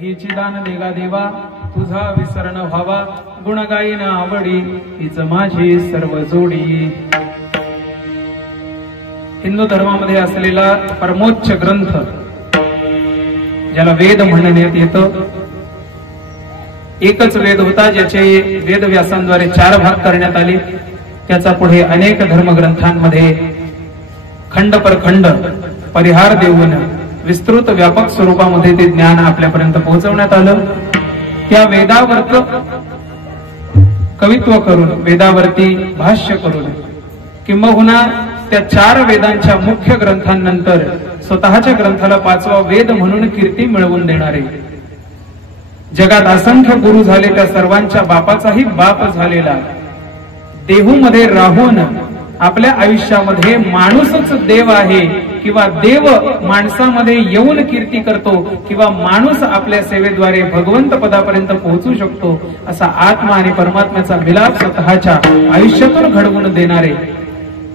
हिची दान देगा देवा तुझा विसरण व्हावा गुण गायीन आवडी हीच माझी सर्व जोडी। हिंदू धर्मामध्ये असलेला परमोच्च ग्रंथ ज्याला वेद म्हणण्यात येतं, एकच वेद होता ज्याचे वेदव्यासांद्वारे 4 भाग करण्यात आले। त्याचा पुढे अनेक धर्मग्रंथांमध्ये खंड परखंड परिहार देऊन विस्तृत व्यापक स्वरूपामध्ये ते ज्ञान आपल्यापर्यंत पोहोचवण्यात आलं। त्या वेदावरचं कवित्व करून, वेदावरती भाष्य करून, किंबहुना त्या 4 वेदांच्या मुख्य ग्रंथांनंतर स्वतःच्या ग्रंथाला 5वा वेद म्हणून कीर्ती मिळवून देणारे, जगात असंख्य गुरु झाले त्या सर्वांच्या बापाचाही बाप झालेला, देहूमध्ये राहून आपल्या आयुष्यामध्ये माणूसच देव आहे किंवा देव माणसामध्ये येऊन कीर्ती करतो किंवा माणूस आपल्या सेवेद्वारे भगवंत पदापर्यंत पोहोचू शकतो असा आत्मा आणि परमात्म्याचा मिलाप स्वतःच्या आयुष्यातून घडवून देणारे,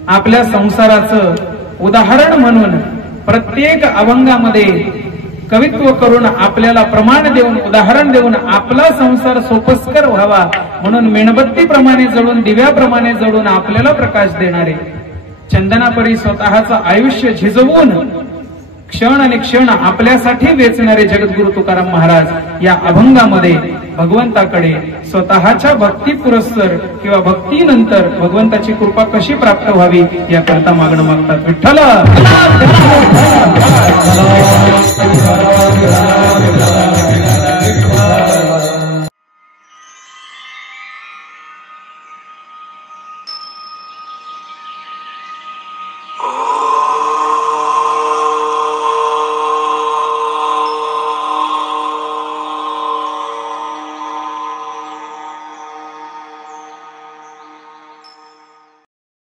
आपल्या संसाराचं उदाहरण म्हणून प्रत्येक अभंगामध्ये कवित्व करून आपल्याला प्रमाण देऊन, उदाहरण देऊन आपला संसार सोपस्कर व्हावा म्हणून मेणबत्तीप्रमाणे जळून, दिव्याप्रमाणे जळून आपल्याला प्रकाश देणारे, चंदनापरी स्वतःचं आयुष्य झिजवून क्षण आणि क्षण आपल्यासाठी वेचणारे जगद्गुरु तुकाराम महाराज या अभंगामध्ये भगवंताकडे स्वतःच्या भक्ती पुरस्सर किंवा भक्तीनंतर भगवंताची कृपा कशी प्राप्त व्हावी याकरता मागणं मागतात। विठ्ठल